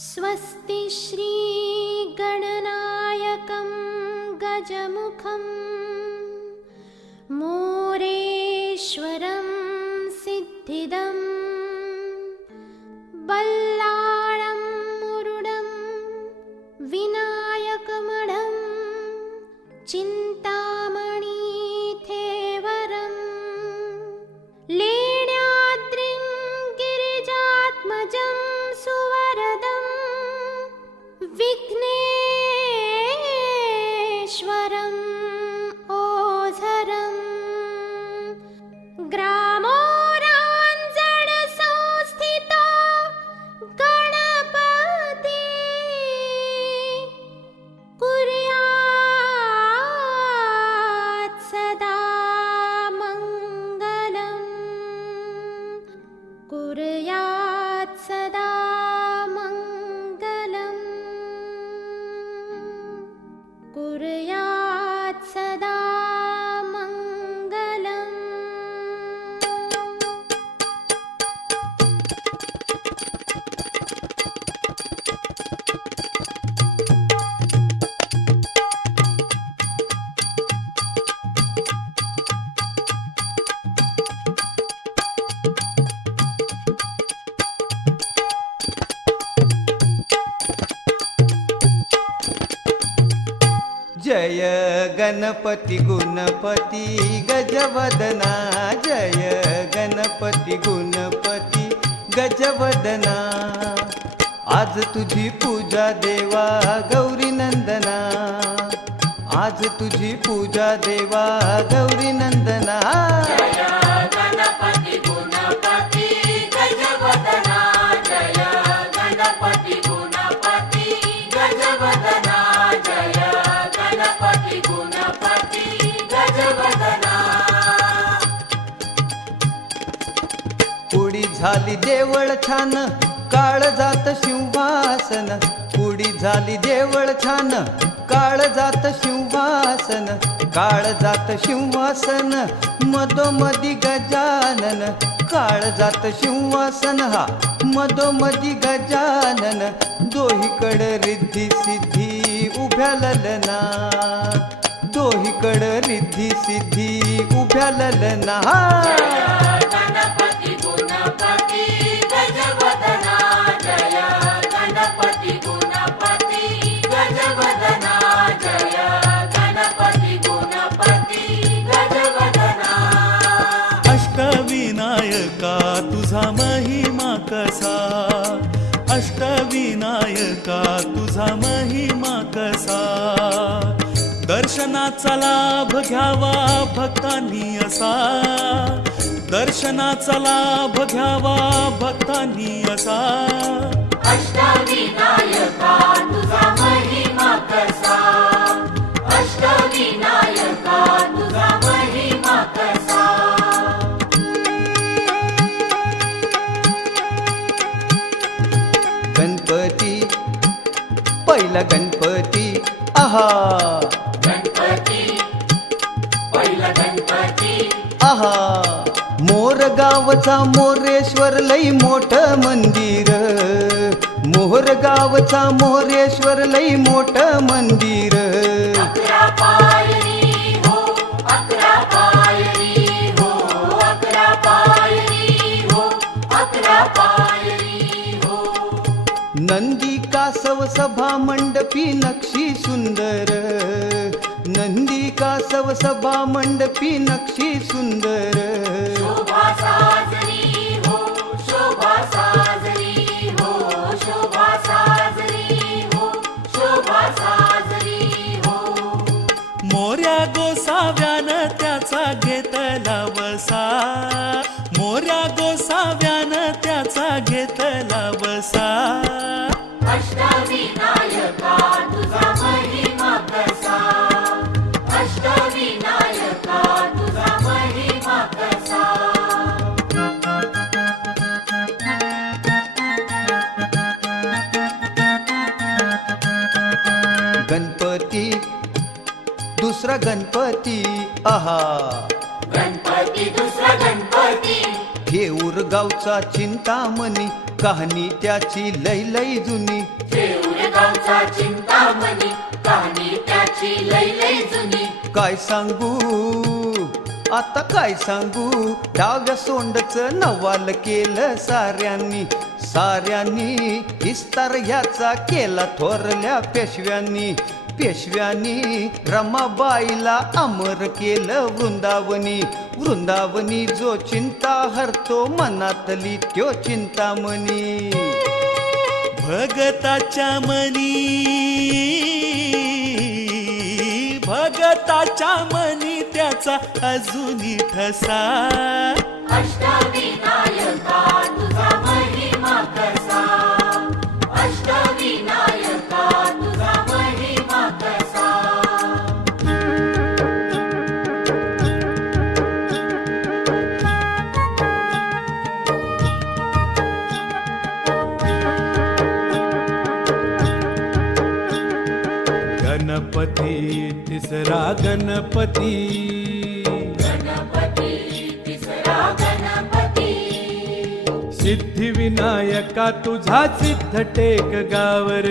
स्वस्ति श्री गणनायकं गजमुखं मोरेश्वरं सिद्धिदं बल्लाळं मुरुडं विनायकमढं चिन्तामणिथेवरं लेण्याद्रिं गिरिजात्मजं सुवरदं विघ्नेश्वरम् ओझरं ग्रामोराञ्जनसंस्थितो गणपति कुर्यात् सदा मङ्गलम् कुर्यात् सदा मङ्गलम् कुर्यात् सदा मङ्गलम्। जय गणपती गुणपती गजवदना, जय गणपती गुणपती गजवदना। आज तुझी पूजा देवा गौरी नंदना, आज तुझी पूजा देवा गौरी नंदना। जय गणपती गुणपती गजवदना, जय गणपती गुणपती गजवदना, जय गणपती गुणपती गजवदना। पुडी झाली देवळ छान काळजात सिंहासन, पुडी झाली देवळ छान काळजात सिंहासन, काळजात सिंहासन मधोमधी गजानन, काळजात सिंहासन हा मधोमधी गजानन। दोहीकड रिद्धी सिद्धी उभ्या ललना, दोहीकड रिद्धी सिद्धी उभ्या ललना। गणपती गुणपती गजवदना, जय गणपती गुणपती गजवदना, जय गणपती गुणपती गजवदना। अष्टविनायका तुझा महिमा कसा, अष्टविनायका तुझा महिमा कसा। दर्शनाचा लाभ घ्यावा भक्तांनी असा, दर्शनाचा लाभ घ्यावा भक्तांनी असा। अष्टविनायका तुझा महिमा कसा, अष्टविनायका तुझा महिमा कसा। गणपती पहिला गणपती आहा, गणपती पहिला गणपती आहा। मोर गावचा मोरेश्वर लई मोठ मंदिर, मोर गावचा मोरेश्वर लई मोठ मंदिर। अकरा पायरी हो, अकरा पायरी हो, अकरा पायरी हो, अकरा पायरी हो। नंदी कासव सभा मंडपी नक्षी सुंदर, नंदी कासव सभा मंडपी नक्षी सुंदर। शोभा साजरी हो, शोभा साजरी हो, शोभा साजरी हो, शोभा साजरी हो। मोऱ्या गोसाव्यानं त्याचा घेतला वसा, मोऱ्या गोसाव्यानं त्याचा घेतला वसा। अष्टविनायका तुझा महिमा कसा, अष्टविनायका तुझा महिमा कसा। गणपती दुसरा गणपती आहा, गणपती दुसरा गणपती जेऊर गावचा चिंतामणी कहाणी त्याची लय लय जुनी जेऊर गावचा चिंतामणी कहाणी त्याची लय लय जुनी काय सांगू आता काय सांगू डाव्या सोंडचं नवाल केलं साऱ्यांनी साऱ्यांनी विस्तार ह्याचा केला थोरल्या पेशव्यांनी पेशव्यांनी रमाबाईला अमर केलं वृंदावनी वृंदावनी जो चिंता हरतो मनातली त्यो चिंतामणी भगताच्या मनी त्याचा अजूनी ठसा अष्टविनायका तुझा महिमा कसा अष्टविनायका तुझा महिमा कसा गणपती तिसरा गणपती गणपती तिसरा गणपती सिद्धिविनायका तुझा सिद्ध टेक गावर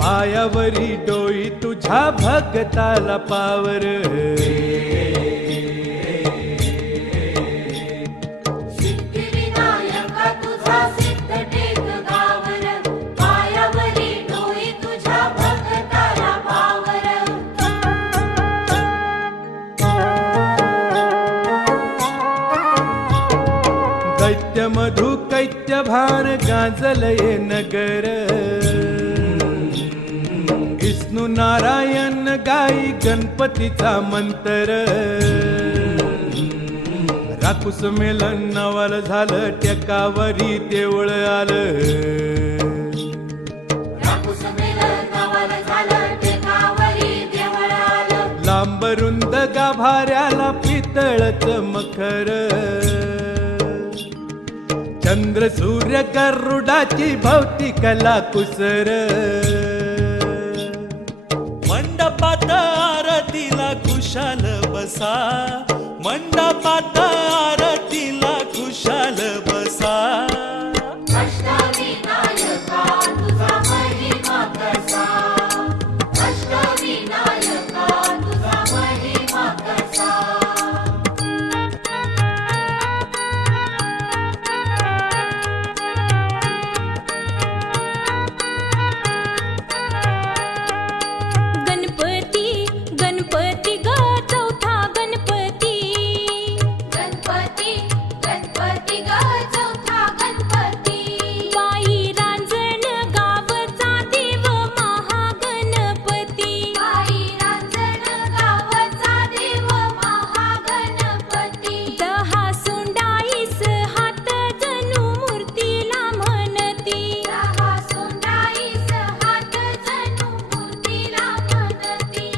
पायावरी डोई तुझ्या भगताला पावर सिद्धिविनायका तुझा सिद्ध टेक गावर पायावरी डोई तुझ्या भगताला पावर दैत्य मधु कैत्य भान गाजलये नगर विष्णू नारायण गाई गणपतीचा मंत्र राकुस मेलन नवल झालं टेकावरी देऊळ आलं राकुस मेलन नवल झालं टेकावरी देवळ आलं लांब रुंद गाभाऱ्याला पितळच मखर चंद्र सूर्य गरुडाची भौतिक कला कुसर मंडपात आरतीला खुशाल बसा मंडपात आरतीला खुशाल बसा अष्टविनायका तुझा महिमा कसा अष्टविनायका तुझा महिमा कसा गणपती गणपती ग चौथा गणपती गणपती गणपती ग चौथा गणपती बाई रांजण गावचा देव महागणपती बाई रांजण गावचा देव महागणपती 10 सोंडाईस हात जणू मूर्तीला म्हणती 10 सोंडाईस हात जणू मूर्तीला म्हणती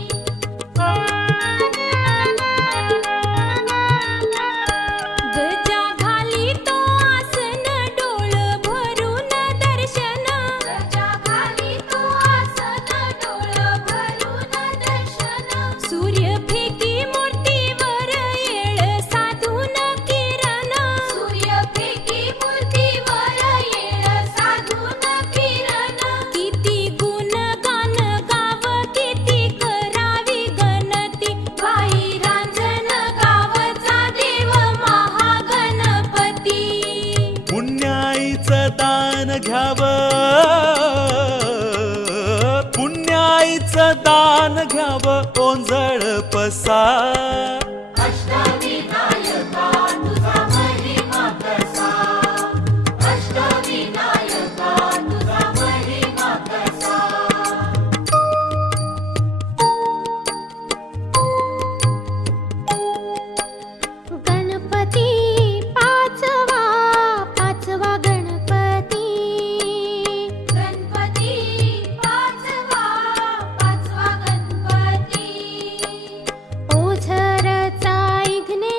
गजा घाली तो आसन डोळ भरून दर्शन गजा खाली तो आसन डोळ भरून दर्शन सूर्य फेकी मूर्तीवर येळ साधून किरण सूर्य फेकी मूर्तीवर येळ साधून किरण किती गुण गान गाव किती करावी गणती बाई रांजण गावचा देव महागणपती पुण्याईचं दान घ्यावं ओंजळ पसा अष्टविनायका तुझा महिमा कसा अष्टविनायका तुझा महिमा कसा गणपती पाचवा पाचवा गणपती गणपती पाचवा पाचवा गणपती ओझरचा इघ्ने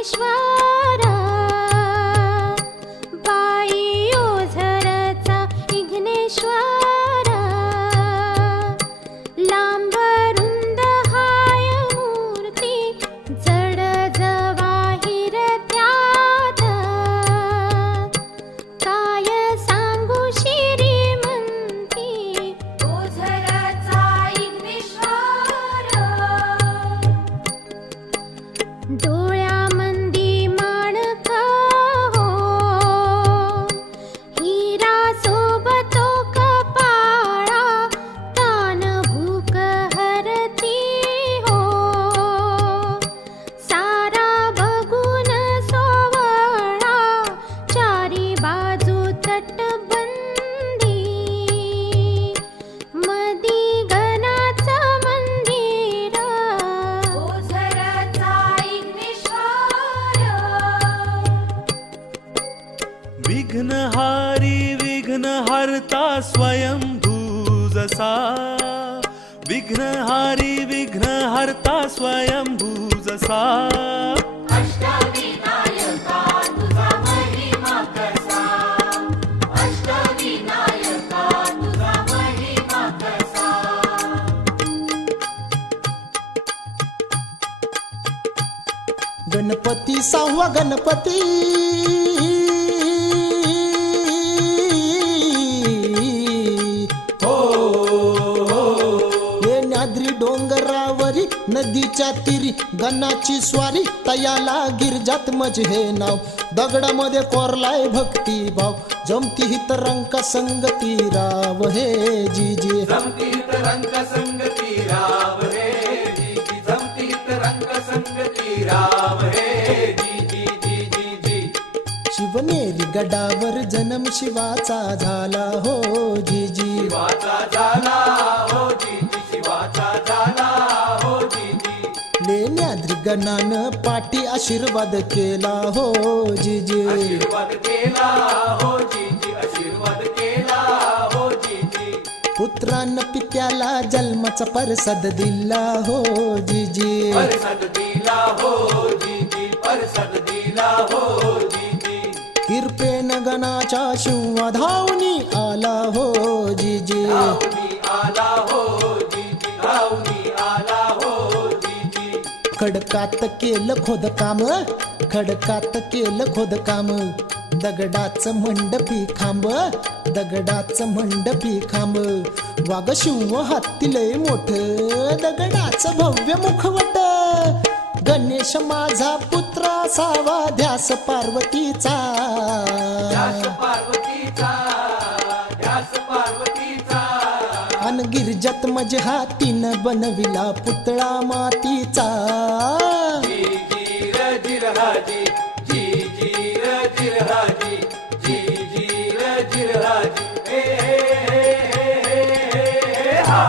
विघ्नहारी विघ्नहर्ता स्वयंभू जसा विघ्नहारी विघ्नहर्ता स्वयंभू जसा अष्टविनायका तुझा महिमा कसा अष्टविनायका तुझा महिमा कसा गणपती सहावा गणपती हो लेण्याद्री डोंगरावरी नदीच्या तीरी गणाची स्वारी तयाला गिरजात मज हे नाव दगडामध्ये कोरलाय भक्ती भाव जमती हित रंग संगती राव हे जी जी जमतीत रंग संगती राव हे जी जी जमतीत रंग संगती राव हे जी जी जी जी जी शिवनेरी गडावर जन्म शिवाचा झाला हो जी जी शिवाचा झाला हो जी जी शिवाचा झाला हो जी जी लेण्याद्री गणानं पाठी आशीर्वाद केला हो जी जी आशीर्वाद केला हो जी जी आशीर्वाद केला हो जी जी पुत्रानं पित्याला जन्माचा परसाद दिला हो जी जी परसाद दिला हो जी जी परसाद दिला हो जी जी कृपेनं गणाच्या शिवा धावणी आला हो जी जी धावणी आला हो जी जी धावणी आला हो जी जी खडकात केलं खोदकाम खडकात केलं खोदकाम दगडाचं मंडपी खांब दगडाचं मंडपी खांब वाग शिव हाती लय मोठ दगडाचं भव्य मुखवट गणेश माझा पुत्र असावा ध्यास पार्वतीचा ध्यास पार्वतीचा ध्यास पार्वतीचा अन गिरजत मज हातीनं बनविला पुतळा मातीचा जी जी र जिर हाजी जी जी र जिर हाजी जी जी र जिर हाजी हे हा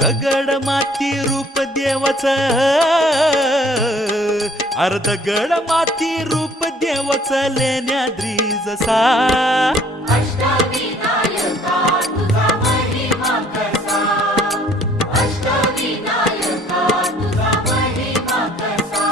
दगड माती रूप देवच अर दगड माती रूप देवच लेण्याद्री जसा अष्टविनायका तुझा महिमा कसा अष्टविनायका तुझा महिमा कसा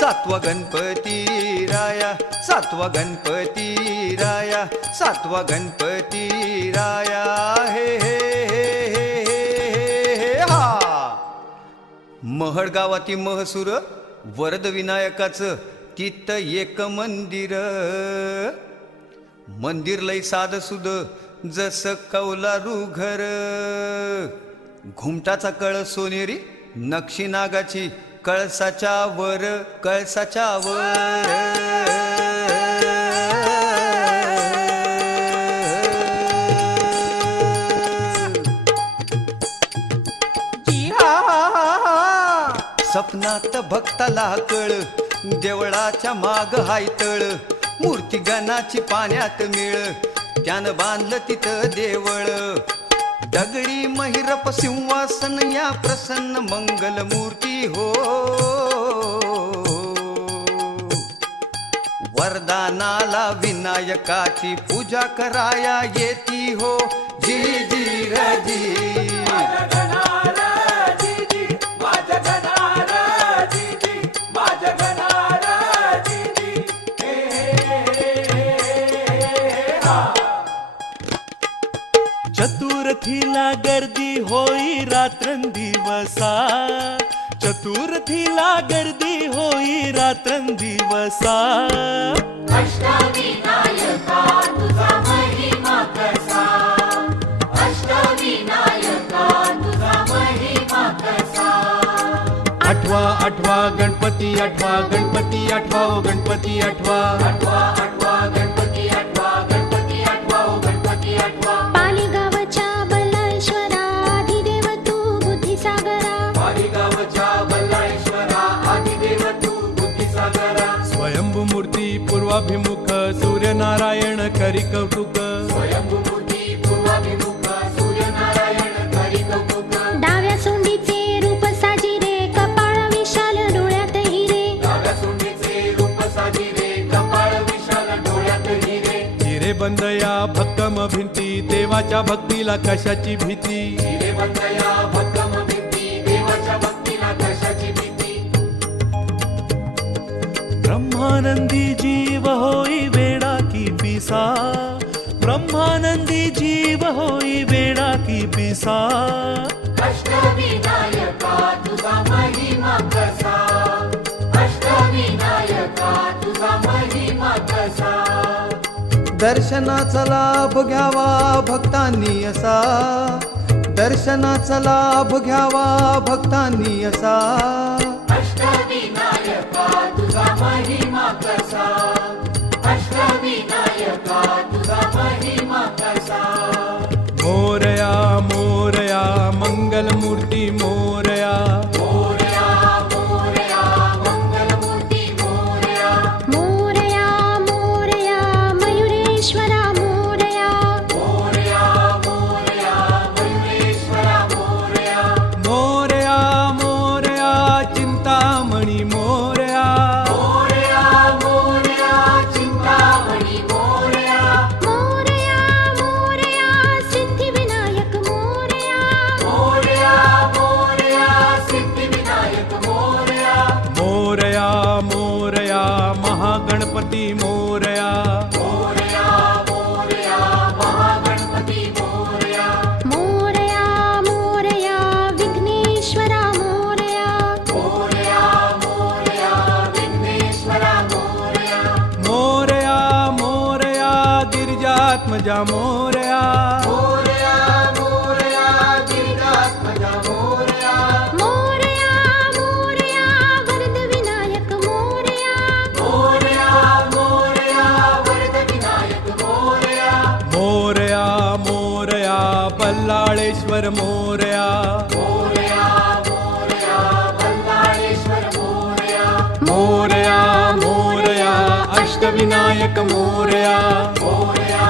सातवा गणपती राया सातवा गणपती राया सातवा गणपती राया हे हे हे हे हे हे हा महड गावाती महसूर वरद विनायकाचं तिथं एक मंदिर मंदिर लय साध सुद जसं कौलारू घर घुमटाचा कळ सोनेरी नक्षी नागाची कळसाच्या वर कळसाच्या वर सपनात भक्ताला कळ देवळाच्या माग हाय तळ मूर्ती गणाची पाण्यात मिळ त्यानं बांधलं तिथं देवळ दगडी महिरप सिंहासन या प्रसन्न मंगल मूर्ती हो. वरदानाला विनायकाची पूजा कराया येती हो. जी जी रजी माझ्या गणाला जीजी, माझ्या गणाला जीजी, माझ्या गणाला जीजी. हे हा. चतुर्थीला गर्दी होई रात्रंदिवसा, चतुर्थीला गर्दी होई रात्रंदिवसा. अष्टविनायका तुझा महिमा कसा, अष्टविनायका तुझा महिमा कसा. आठवा आठवा गणपती, आठवा गणपती, आठवा ओ गणपती, आठवा आठवा आठवा गणपती, आठवा गणपती, आठवा ओ गणपती, आठवा. पालीगावच्या बल्लाळेश्वरा आदिदेव तू बुद्धिसागरा. मालेगावच्या बल्लाळेश्वरा आदिदेव तू बुद्धिसागरा. स्वयंभू मूर्ती पूर्वाभिमुख सूर्यनारायण करी कौतुक. स्वयंभूमूर्ती पूर्वाभिमुख सूर्यनारायण करी कौतुक. डाव्या सोंडीचे रूप साजिरे कपाळ विशाल डोळ्यात हिरे. डाव्या सोंडीचे रूप साजिरे कपाळ विशाल डोळ्यात हिरे. हिरे बंद या भक्कम भिंती देवाच्या भक्तीला कशाची भीती. हिरे बंदया भक्कम भिंती देवाच्या भक्तीला कशाची भीती. ब्रह्मानंदी जीव होई वेडा की पिसा, ब्रह्मानंदी जीव होई वेडा की पिसा. अष्टविनायका तुझा महिमा कसा, अष्टविनायका तुझा महिमा कसा. दर्शनाचा लाभ घ्यावा भक्तांनी असा, दर्शनाचा लाभ घ्यावा भक्तांनी असा. अष्टविनायका तुझा महिमा कसा, अष्टविनायका तुझा महिमा कसा. मोरया मोरया मंगलमूर्ती मोरया. मोरया मोरया मंगलमूर्ती मोरया. मोरया मोरया मयुरेश्वरा मोरया. मोरया मोरया मयुरेश्वरा मोरया. मोरया मोरया चिंतामणी मोरया. मोरया मोरया चिंतामणी मोरया. मोरया मोरया सिद्धिविनायक मोरया. मोरया मोरया सिद्धिविनायक मोरया. मोरया मोरया महागणपती मोरया. मोरया मोरया महागणपती मोरया. मोरया मोरया विघ्नेश्वरा मोरया. मोरया मोरया विघ्नेश्वरा मोरया. मोरया मोरया गिरिजात्मजा मोरया. मोरया मोरया गिरिजात्मजा मोरया. मोरया मोरया वरदविनायक मोरया. मोरया मोरया वरदविनायक मोरया. मोरया मोरया बल्लाळेश्वर मोरया. मोरया मोरया बल्लाळेश्वर मोरया. मोरया मोरया अष्टविनायक मोरया. मोरया